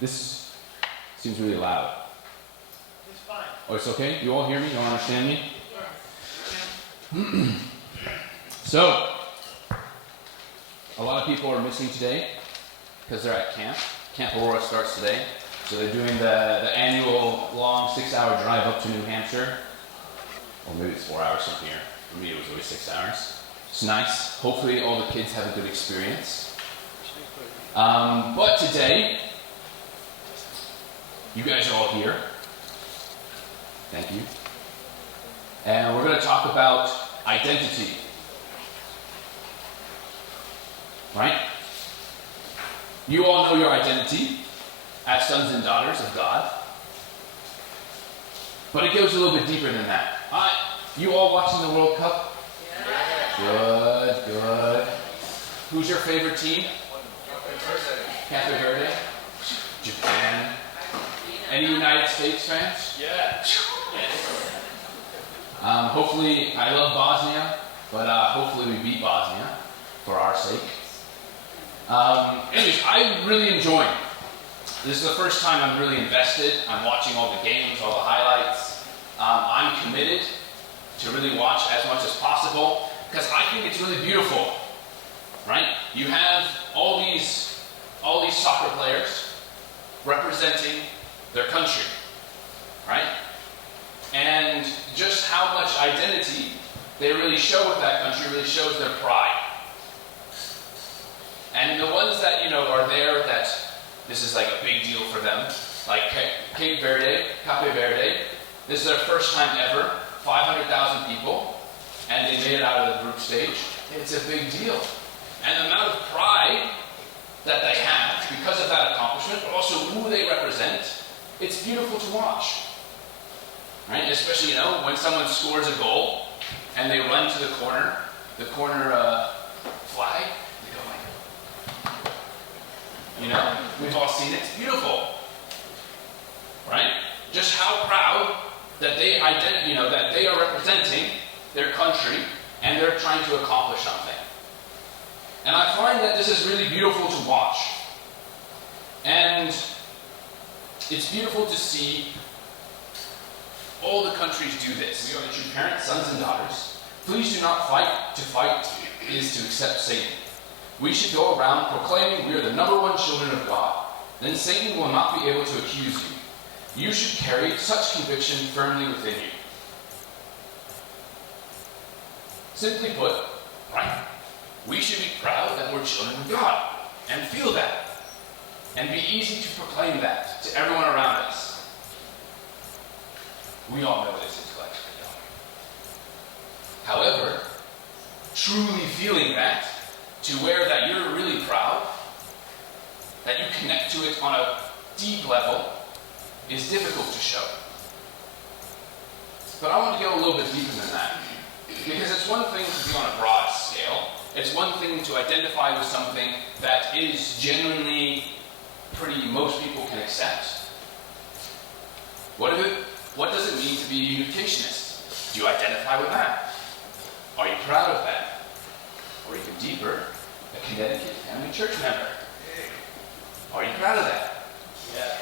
This seems really loud. It's fine. Oh, it's okay? You all hear me? You all understand me? So, a lot of people are missing today because they're at camp. Camp Aurora starts today. So they're doing the annual long 6-hour drive up to New Hampshire. Or maybe it's 4 hours from here. For me it was always 6 hours. It's nice. Hopefully all the kids have a good experience. But today, you guys are all here. Thank you. And we're going to talk about identity. Right? You all know your identity as sons and daughters of God. But it goes a little bit deeper than that. You all watching the World Cup? Yeah. Good. Who's your favorite team? Cape Verde. Japan. Any United States fans? Yeah. Hopefully, I love Bosnia, but hopefully we beat Bosnia for our sake. Anyways, I'm really enjoying. This is the first time I'm really invested. I'm watching all the games, all the highlights. I'm committed to really watch as much as possible because I think it's really beautiful, right? You have all these soccer players representing their country, right? And just how much identity they really show with that country really shows their pride. And the ones that, are there that this is like a big deal for them, like Cape Verde, this is their first time ever, 500,000 people, and they made it out of the group stage. It's a big deal. And the amount of pride that they have because of that accomplishment, but also who they represent, it's beautiful to watch. Right? Especially, when someone scores a goal and they run to the corner flag, they go like, we've all seen it. It's beautiful. Right? Just how proud that they that they are representing their country and they're trying to accomplish something. And I find that this is really beautiful to watch. And it's beautiful to see all the countries do this. You that your parents, sons and daughters, please do not fight. To fight is to accept Satan. We should go around proclaiming we are the number one children of God. Then Satan will not be able to accuse you. You should carry such conviction firmly within you. Simply put, right? We should be proud that we're children of God and feel that. And be easy to proclaim that to everyone around us. We all know this intellectually, don't we? However, truly feeling that, to where that you're really proud, that you connect to it on a deep level, is difficult to show. But I want to go a little bit deeper than that. Because it's one thing to be on a broad scale. It's one thing to identify with something that is genuinely most people can accept. What does it mean to be a unificationist? Do you identify with that? Are you proud of that? Or even deeper, a Connecticut family church member? Are you proud of that? Yeah.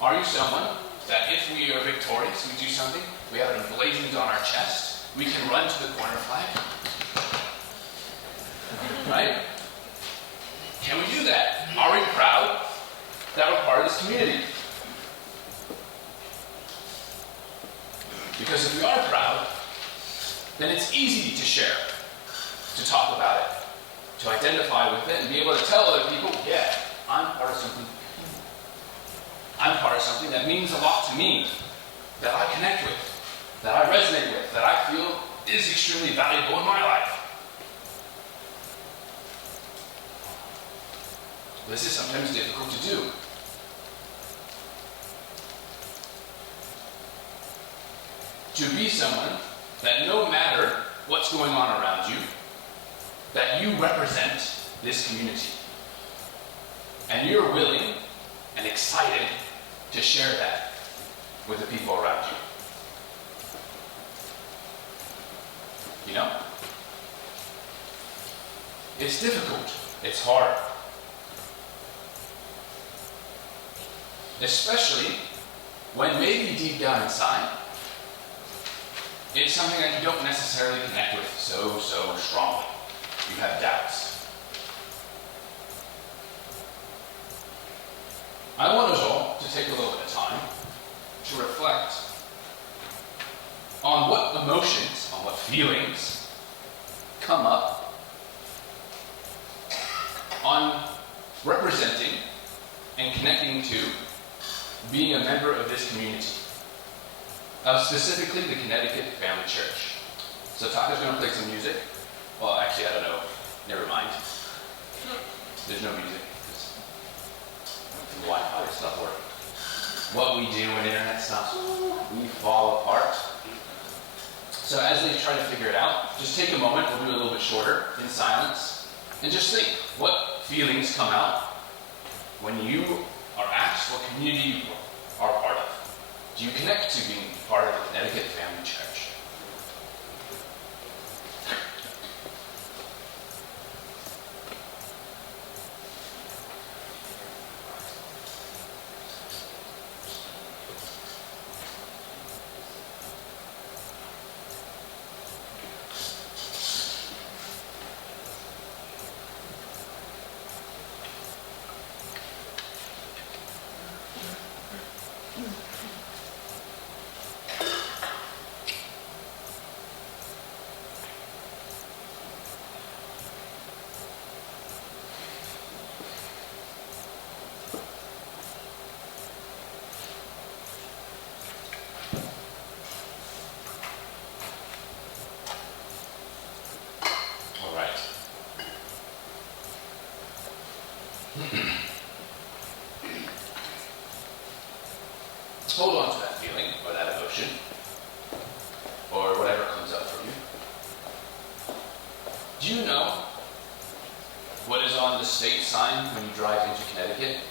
Are you someone that if we are victorious, we do something, we have it emblazoned on our chest, we can run to the corner flag? Right? Can we do that? Are we proud that we're part of this community? Because if we are proud, then it's easy to share, to talk about it, to identify with it, and be able to tell other people, yeah, I'm part of something. I'm part of something that means a lot to me, that I connect with, that I resonate with, that I feel is extremely valuable in my life. This is sometimes difficult to do. To be someone that no matter what's going on around you, that you represent this community. And you're willing and excited to share that with the people around you. It's difficult. It's hard. especially when maybe deep down inside, it's something that you don't necessarily connect with so strongly. You have doubts. I want us all to take a little bit of time to reflect on what emotions, on what feelings come up on representing and connecting to being a member of this community. Specifically the Connecticut Family Church. So Taka's going to play some music. Well, actually, I don't know. Never mind. There's no music. The Wi-Fi stuff works. What we do when internet stops, we fall apart. So as they try to figure it out, just take a moment, we'll do it a little bit shorter, in silence, and just think, what feelings come out when you are asked what community you are part of? Do you connect to being part of the Connecticut Family Church? Hold on to that feeling, or that emotion, or whatever comes up for you. Do you know what is on the state sign when you drive into Connecticut?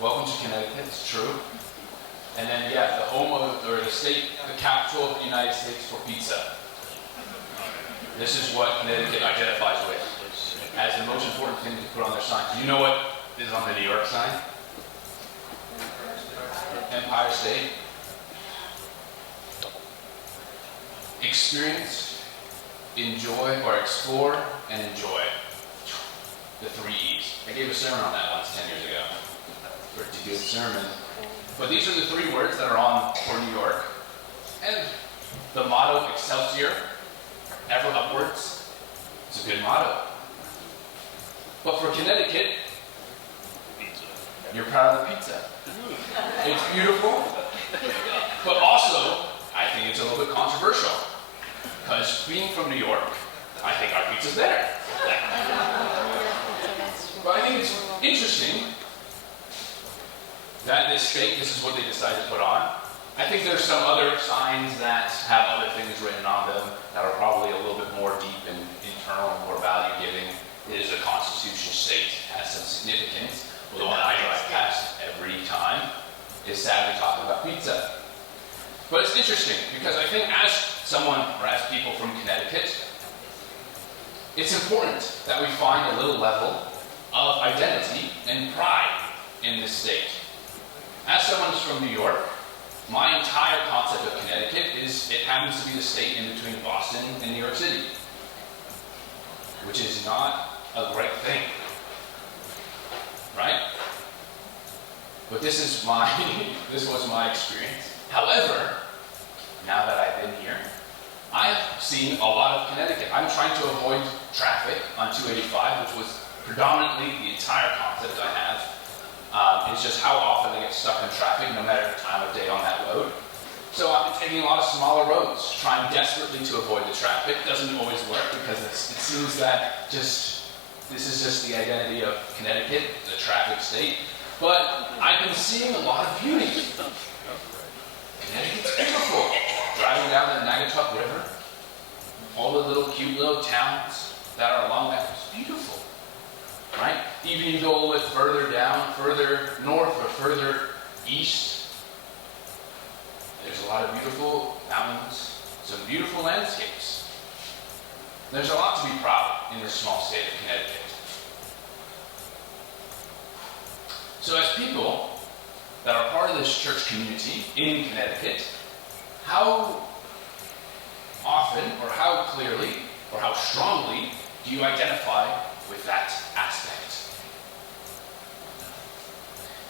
Welcome to Connecticut, it's true. And then, yeah, the home of, or the state, the capital of the United States for pizza. This is what Connecticut identifies with as the most important thing to put on their sign. Do you know what is on the New York sign? Empire State. Experience, enjoy, or explore, and enjoy. The 3 E's. I gave a sermon on that once 10 years ago. Pretty good sermon. But these are the 3 words that are on for New York. And the motto, Excelsior, ever upwards. It's a good motto. But for Connecticut, you're proud of the pizza. It's beautiful, but also, I think it's a little bit controversial. Because being from New York, I think our pizza's better. But I think it's interesting that this state, this is what they decided to put on. I think there's some other signs that have other things written on them that are probably a little bit more deep and internal, more value-giving. It is a constitutional state, has some significance. Well, the one I drive past every time is sadly talking about pizza. But it's interesting because I think as someone or as people from Connecticut, it's important that we find a little level of identity and pride in this state. As someone who's from New York, my entire concept of Connecticut is it happens to be the state in between Boston and New York City, which is not a great thing. Right? But this was my experience. However, now that I've been here, I've seen a lot of Connecticut. I'm trying to avoid traffic on 285, which was predominantly the entire concept I have. It's just how often I get stuck in traffic, no matter the time of day on that road. So I've been taking a lot of smaller roads, trying desperately to avoid the traffic. Doesn't always work because it seems that this is just the identity of Connecticut, the traffic state. But I've been seeing a lot of beauty. Connecticut's beautiful. Driving down the Naugatuck River, all the little cute little towns that are along that, it's beautiful. Right? Even you go a little bit further down, further north or further east, there's a lot of beautiful mountains, some beautiful landscapes. There's a lot to be proud of in this small state of Connecticut. So as people that are part of this church community in Connecticut, how often or how clearly or how strongly do you identify with that aspect?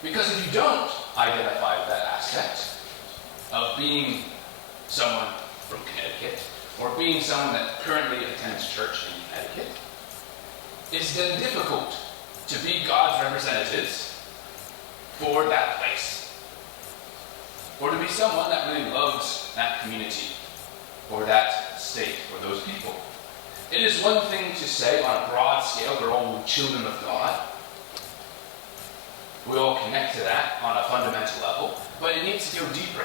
Because if you don't identify with that aspect of being someone from Connecticut or being someone that currently attends church in Connecticut, it's then difficult to be God's representatives for that place, or to be someone that really loves that community, or that state, or those people. It is one thing to say on a broad scale, we're all children of God. We all connect to that on a fundamental level, but it needs to go deeper.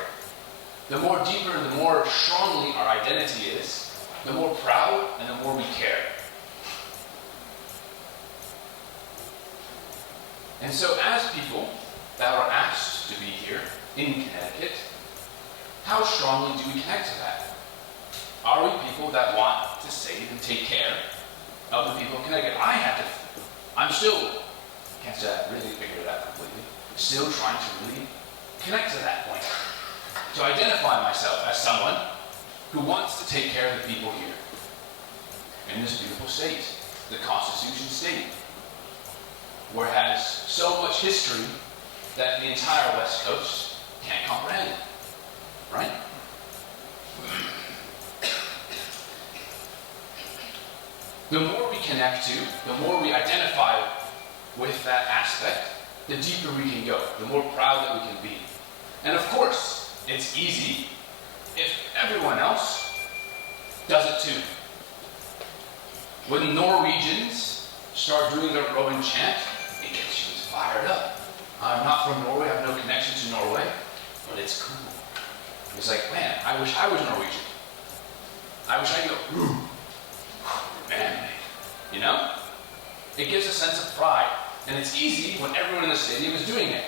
The more deeper and the more strongly our identity is, the more proud and the more we care. And so as people that are asked to be here in Connecticut, how strongly do we connect to that? Are we people that want to save and take care of the people of Connecticut? I'm still, can't say I really figured it out completely, still trying to really connect to that point. To identify myself as someone who wants to take care of the people here in this beautiful state, the Constitution State, where it has so much history that the entire West Coast can't comprehend. Right? The more we connect to, the more we identify with that aspect, the deeper we can go, the more proud that we can be. And of course, it's easy if everyone else does it too. When Norwegians start doing their rowing chant, it gets you fired up. I'm not from Norway, I have no connection to Norway, but it's cool. It's like, man, I wish I was Norwegian. I wish I could go, ooh, man, you know? It gives a sense of pride. And it's easy when everyone in the stadium is doing it.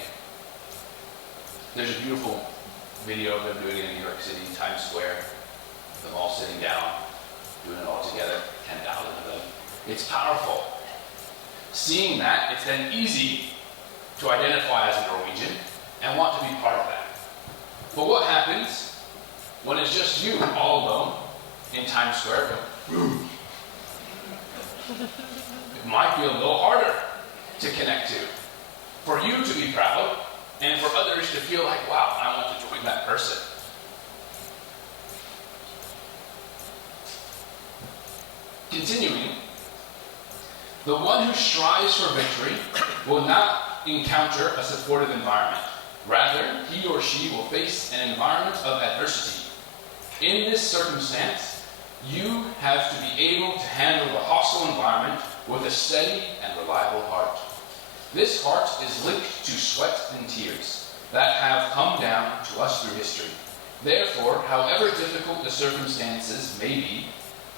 There's a beautiful video of them doing it in New York City, Times Square. Them all sitting down, doing it all together, 10,000 of them. It's powerful. Seeing that, it's then easy to identify as a Norwegian and want to be part of that. But what happens when it's just you all alone in Times Square? It might be a little harder to connect to. For you to be proud, and for others to feel like, wow, I want to join that person. Continuing, the one who strives for victory will not encounter a supportive environment. Rather, he or she will face an environment of adversity. In this circumstance, you have to be able to handle the hostile environment with a steady and reliable heart. This heart is linked to sweat and tears that have come down to us through history. Therefore, however difficult the circumstances may be,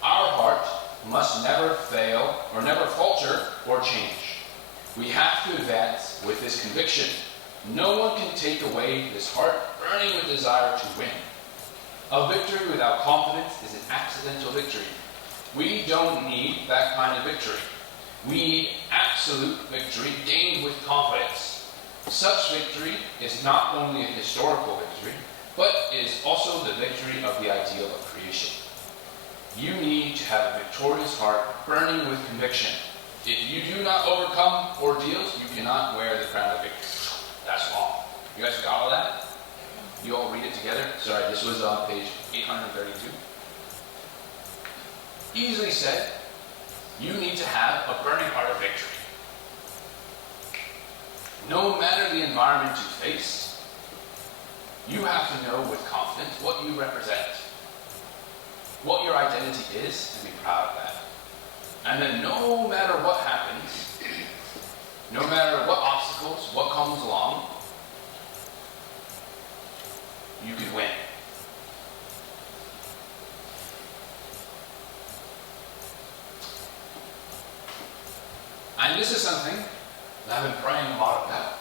our heart must never fail or never falter or change. We have to advance with this conviction. No one can take away this heart burning with desire to win. A victory without confidence is an accidental victory. We don't need that kind of victory. We need absolute victory gained with confidence. Such victory is not only a historical victory, but is also the victory of the ideal of creation. You need to have a victorious heart burning with conviction. If you do not overcome ordeals, you cannot wear the crown of victory. That's wrong. You guys got all that? You all read it together? Sorry, this was on page 832. Easily said, you need to have a burning heart of victory. No matter the environment you face, you have to know with confidence what you represent, what your identity is, and be proud of that. And then no matter what happens, no matter what obstacles, what comes along, you can win. And this is something that I've been praying a lot about.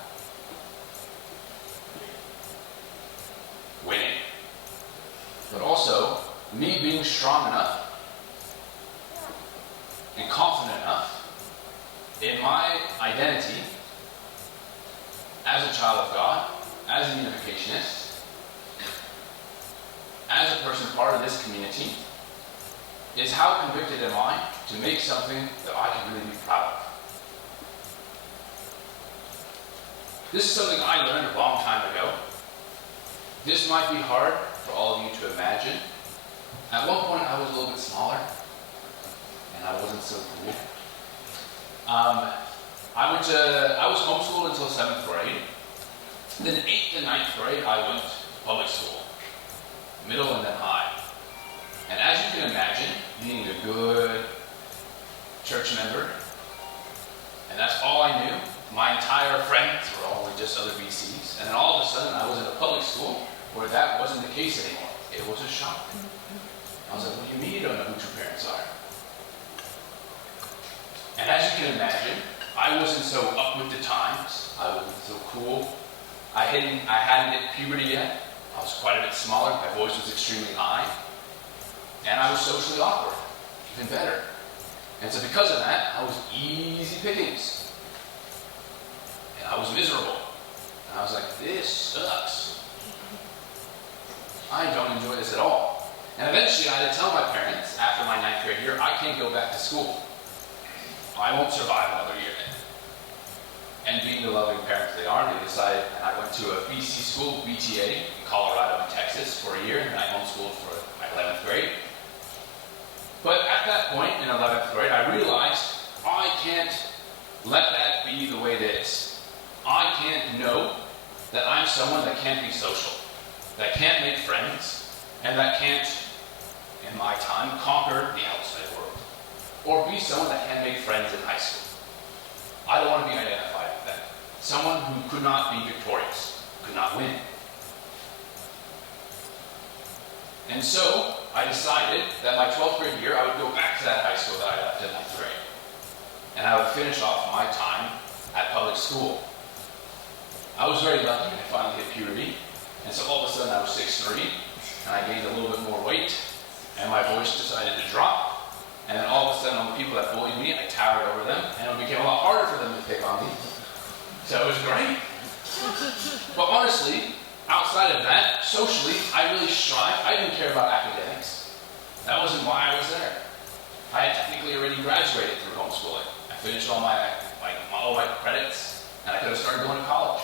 Winning. But also, me being strong enough and confident enough in my identity as a child of God, as a unificationist, as a person part of this community, is how convicted am I to make something that I can really be proud of. This is something I learned a long time ago. This might be hard for all of you to imagine. At one point I was a little bit smaller, and I wasn't so cool. I was homeschooled until 7th grade. Then 8th and 9th grade I went to public school, middle and then high. And as you can imagine, being a good church member, and that's all I knew. My entire friends were all just other VCs. And then all of a sudden I was in a public school where that wasn't the case anymore. It was a shock. I was like, what do you mean you don't know who your parents are? And as you can imagine, I wasn't so up with the times. I wasn't so cool. I hadn't hit puberty yet. I was quite a bit smaller. My voice was extremely high. And I was socially awkward. Even better. And so because of that, I was easy pickings. And I was miserable. And I was like, this sucks. I don't enjoy this at all. And eventually I had to tell my parents, after my 9th grade year, I can't go back to school. I won't survive another year. And being the loving parents they are, they decided, and I went to a BC school, BTA, in Colorado and Texas for a year, and I homeschooled for my 11th grade. But at that point in 11th grade, I realized I can't let that be the way it is. I can't know that I'm someone that can't be social, that can't make friends, and that can't, in my time, conquer the outside world. Or be someone that can't make friends in high school. I don't want to be identified with that. Someone who could not be victorious, could not win. And so, I decided that my 12th grade year, I would go back to that high school that I left in 9th grade. And I would finish off my time at public school. I was very lucky. I finally hit puberty. And so all of a sudden I was 6'3", and I gained a little bit more weight, and my voice decided to drop. And then all of a sudden all the people that bullied me, I towered over them, and it became a lot harder for them to pick on me. So it was great. But honestly, outside of that, socially, I really strived. I didn't care about academics. That wasn't why I was there. I had technically already graduated through homeschooling. I finished all my credits, and I could have started going to college.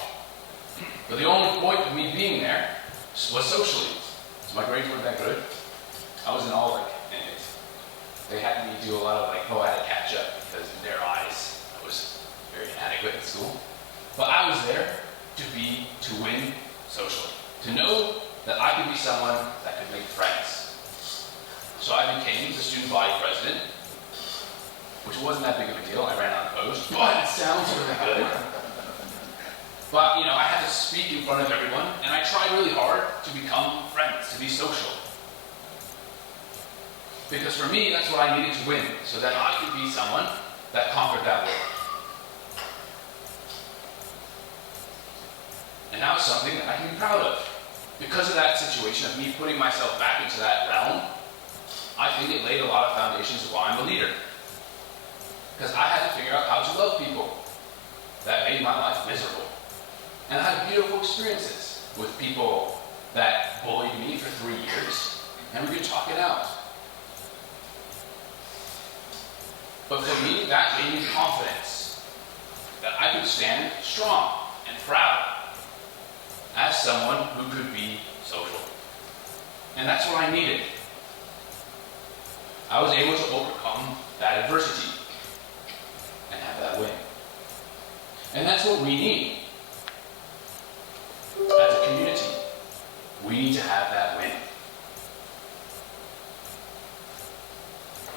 But the only point of me being there was socially. So my grades weren't that good. I was in all anyways. They had me do a lot of I had to catch up because in their eyes I was very inadequate in school. But I was there to win socially. To know that I could be someone that could make friends. So I became the student body president, which wasn't that big of a deal. I ran unopposed, but it sounds really good. But, I had to speak in front of everyone, and I tried really hard to become friends, to be social. Because for me, that's what I needed to win, so that I could be someone that conquered that world. And now it's something that I can be proud of. Because of that situation of me putting myself back into that realm, I think it laid a lot of foundations of why I'm a leader. Because I had to figure out how to love people. That made my life miserable. And I had beautiful experiences with people that bullied me for 3 years, and we could talk it out. But for me, that gave me confidence that I could stand strong and proud as someone who could be social. And that's what I needed. I was able to overcome that adversity and have that win. And that's what we need. As a community, we need to have that win.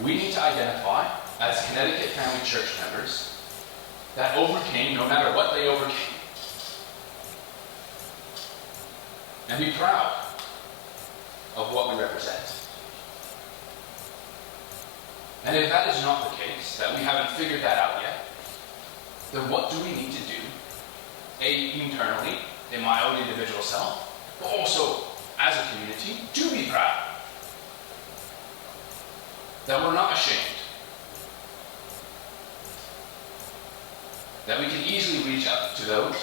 We need to identify as Connecticut Family Church members that overcame no matter what they overcame. And be proud of what we represent. And if that is not the case, that we haven't figured that out yet, then what do we need to do? Internally, in my own individual self, but also as a community, to be proud. That we're not ashamed. That we can easily reach out to those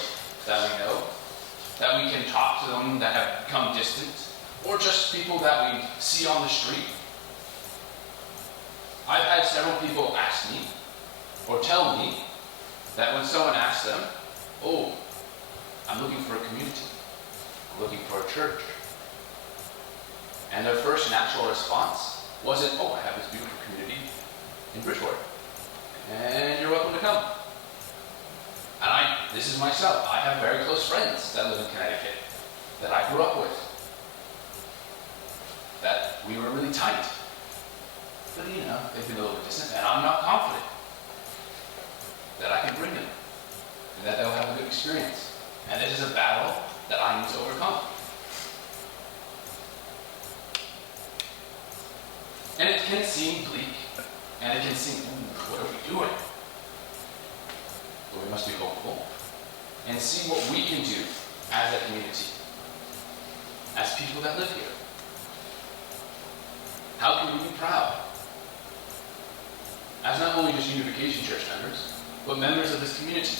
that we know, that we can talk to them that have become distant, or just people that we see on the street. I've had several people ask me, or tell me, that when someone asks them, oh, I'm looking for a community, I'm looking for a church, and their first natural response wasn't, oh, I have this beautiful community in Bridgewater, and you're welcome to come. And this is myself. I have very close friends that live in Connecticut, that I grew up with, that we were really tight. But they've been a little bit distant, and I'm not confident that I can bring them, and that they'll have a good experience. And this is a battle that I need to overcome. And it can seem bleak, and it can seem, what are we doing? But we must be hopeful and see what we can do as a community, as people that live here. How can we be proud? As not only just Unification Church members, but members of this community,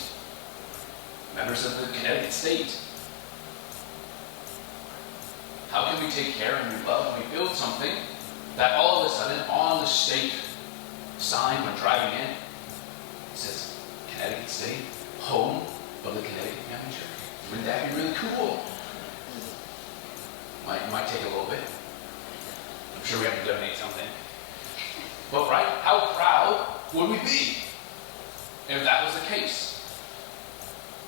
members of the Connecticut state. How can we take care and we love and we build something that all of a sudden on the state sign when driving in, it says Connecticut State, home of the Connecticut Family Church. Wouldn't that be really cool? Might take a little bit. I'm sure we have to donate something. But right, how proud would we be if that was the case?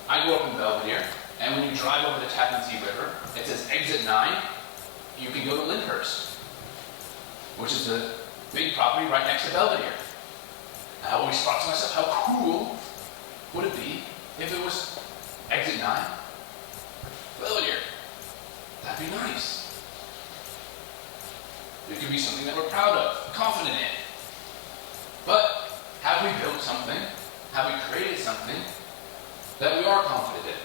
I grew up in Belvedere, and when you drive over the Tappan Zee River, it says exit 9, you can go to Lyndhurst, which is the big property right next to Belvedere. I always thought to myself, how cool would it be if it was exit 9, Belvedere? That'd be nice. It could be something that we're proud of, confident in. But have we built something? Have we created something that we are confident in?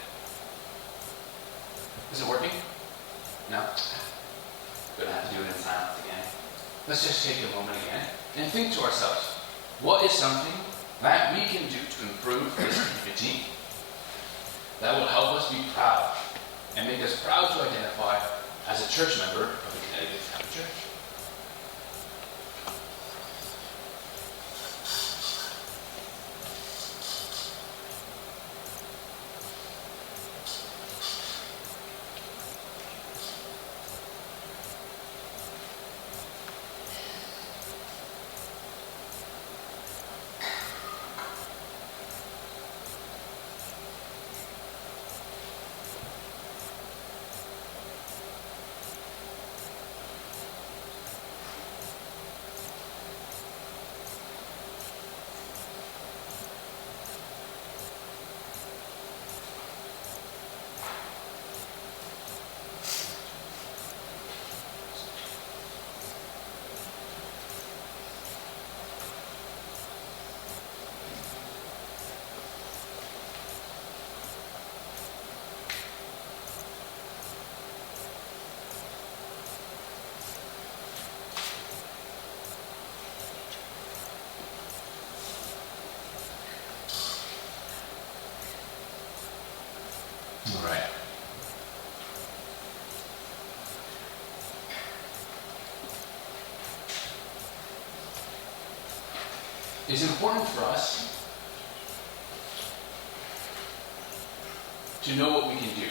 Is it working? No? We're going to have to do it in silence again. Let's just take a moment again and think to ourselves, what is something that we can do to improve this community that will help us be proud and make us proud to identify as a church member of the Connecticut Family Church? All right. It's important for us to know what we can do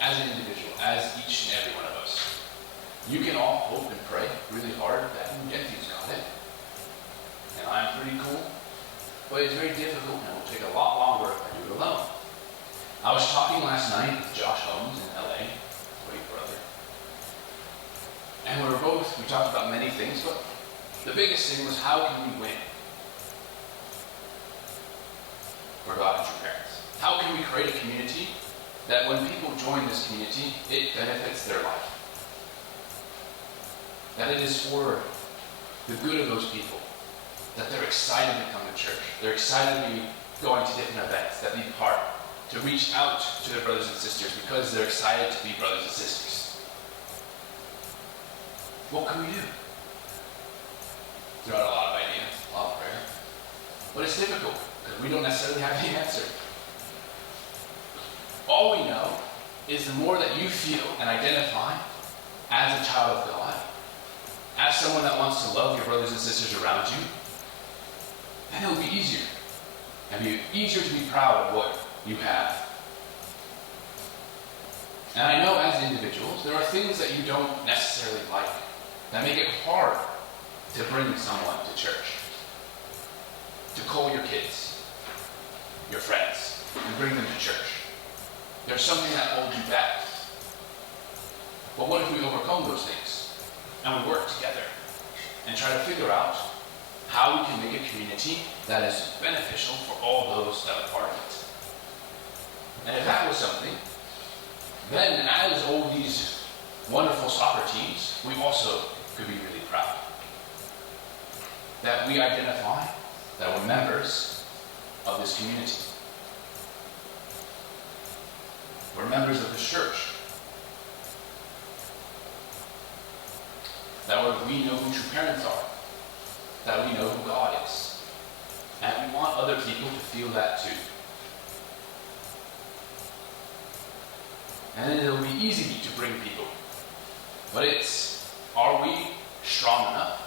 as an individual, as each and every one of us. You can all hope and pray really hard that Denthew's got it, and I'm pretty cool, but it's very difficult and it will take a lot longer if I do it alone. I was talking last night with Josh Holmes in LA, great brother, and we talked about many things, but the biggest thing was how can we win for God and true parents? How can we create a community that when people join this community, it benefits their life? That it is for the good of those people, that they're excited to come to church, they're excited to be going to different events, that be part, to reach out to their brothers and sisters because they're excited to be brothers and sisters. What can we do? Throw out a lot of ideas, a lot of prayer. But it's difficult because we don't necessarily have the answer. All we know is the more that you feel and identify as a child of God, as someone that wants to love your brothers and sisters around you, then it'll be easier. And be easier to be proud of what you have. And I know as individuals, there are things that you don't necessarily like that make it hard to bring someone to church. To call your kids, your friends, and bring them to church. There's something that holds you back. But what if we overcome those things and we work together and try to figure out how we can make a community that is beneficial for all those that are part of it? And if that was something, then as all these wonderful soccer teams, we also could be really proud. That we identify that we're members of this community. We're members of this church. That we know who true parents are. That we know who God is. And we want other people to feel that too. And then it'll be easy to bring people. But are we strong enough?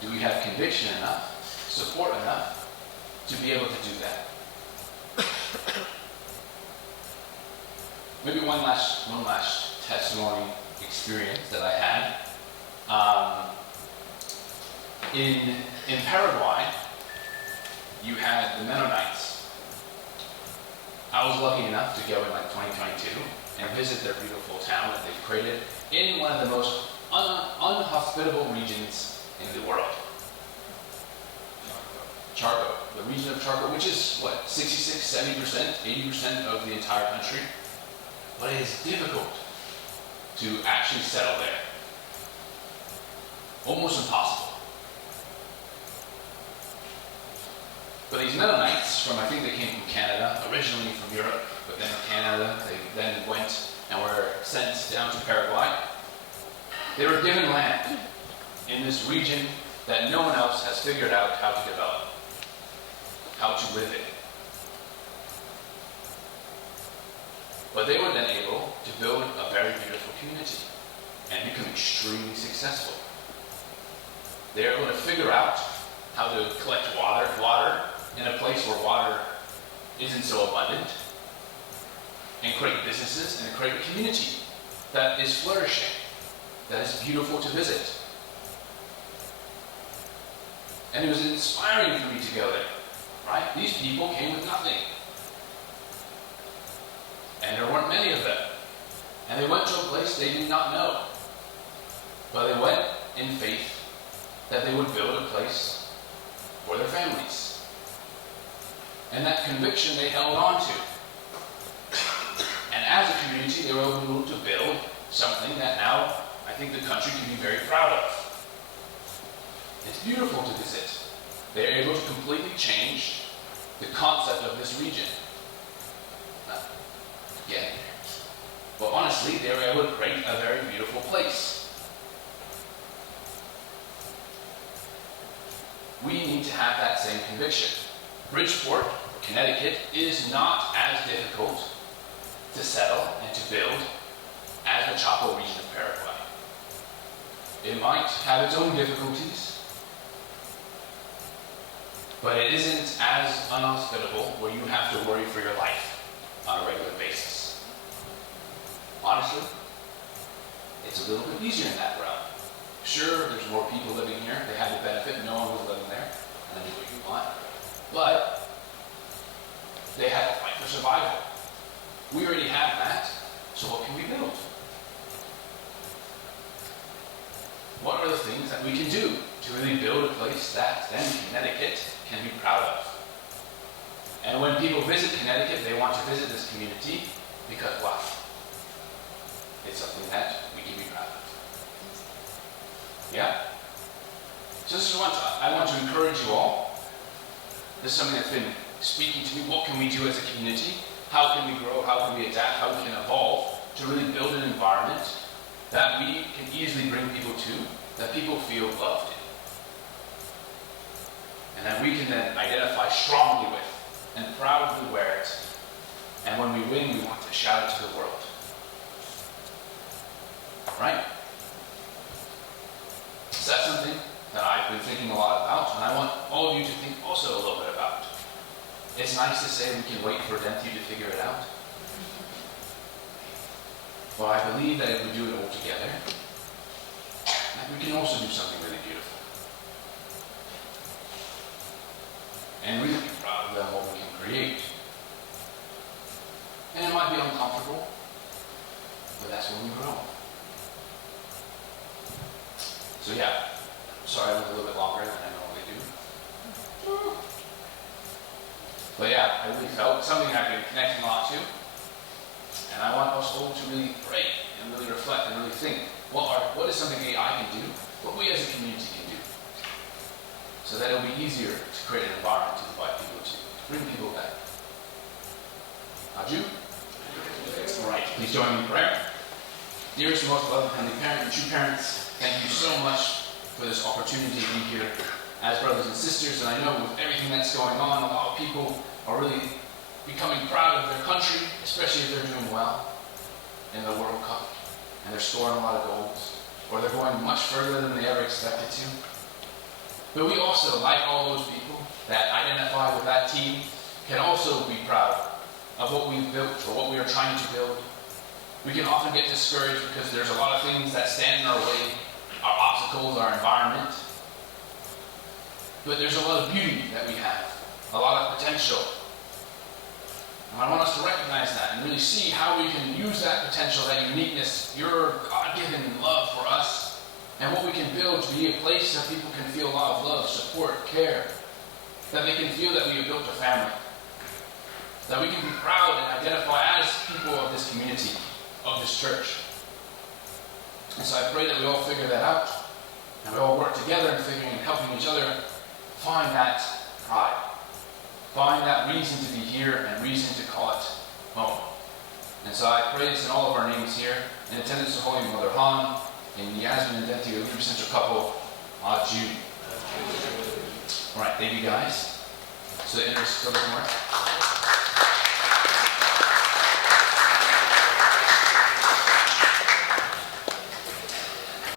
Do we have conviction enough? Support enough to be able to do that? Maybe one last testimony experience that I had. In Paraguay, you had the Mennonites. I was lucky enough to go in 2022 and visit their beautiful town that they've created in one of the most unhospitable regions in the world. Charco, the region of Charco, which is 66, 70%, 80% of the entire country. But it is difficult to actually settle there. Almost impossible. But these Mennonites I think they came from Canada, originally from Europe, but then Canada, they then went and were sent down to Paraguay. They were given land in this region that no one else has figured out how to develop, how to live in. But they were then able to build a very beautiful community and become extremely successful. They were able to figure out how to collect water in a place where water isn't so abundant, and create businesses and create a community that is flourishing, that is beautiful to visit. And it was inspiring for me to go there, right? These people came with nothing. And there weren't many of them. And they went to a place they did not know. But they went in faith that they would build a place for their families. And that conviction they held on to. And as a community, they were able to build something that now I think the country can be very proud of. It's beautiful to visit. They're able to completely change the concept of this region. Again. But honestly, they were able to create a very beautiful place. We need to have that same conviction. Bridgeport, Connecticut, is not as difficult to settle and to build as the Chaco region of Paraguay. It might have its own difficulties, but it isn't as unhospitable where you have to worry for your life on a regular basis. Honestly, it's a little bit easier in that realm. Sure, there's more people living here. They have the benefit. No one was living there. And do what you want. But they had to fight for survival. We already have that. So what can we build? What are the things that we can do to really build a place that then Connecticut can be proud of? And when people visit Connecticut, they want to visit this community because why? It's something that we can be proud of. Yeah? So I want to encourage you all. This is something that's been speaking to me. What can we do as a community? How can we grow? How can we adapt? How we can evolve to really build an environment that we can easily bring people to, that people feel loved in. And that we can then identify strongly with and proudly wear it. And when we win, we want to shout it to the world. Right? So that's something that I've been thinking a lot about, and I want all of you to think also a little bit about. It's nice to say we can wait for Denthew to figure it out. But I believe that if we do it all together, that we can also do something really beautiful. And really be proud of what we can create. And it might be uncomfortable, but that's when we grow. So yeah, sorry I went a little bit longer than I normally do. But yeah, I really felt something I've been connecting a lot to. And I want us all to really pray and really reflect and really think, what is something that I can do, what we as a community can do, so that it'll be easier to create an environment to invite people to, bring people back. Aju? All right, please join me in prayer. Dearest and most beloved Heavenly Parent and true parents, thank you so much for this opportunity to be here as brothers and sisters. And I know with everything that's going on, a lot of people are really becoming proud of their country, especially if they're doing well in the World Cup and they're scoring a lot of goals, or they're going much further than they ever expected to. But we also, like all those people that identify with that team, can also be proud of what we've built or what we are trying to build. We can often get discouraged because there's a lot of things that stand in our way, our obstacles, our environment. But there's a lot of beauty that we have, a lot of potential. And I want us to recognize that and really see how we can use that potential, that uniqueness, your God-given love for us, and what we can build to be a place that people can feel a lot of love, support, care, that they can feel that we have built a family, that we can be proud and identify as people of this community, of this church. And so I pray that we all figure that out, and we all work together in figuring and helping each other find that pride. Find that reason to be here and reason to call it home. And so I pray this in all of our names here, in attendance to Holy Mother Han, in Yasmin and Denthew, a Leader Central couple, June. Alright, thank you guys. So the interest is over somewhere.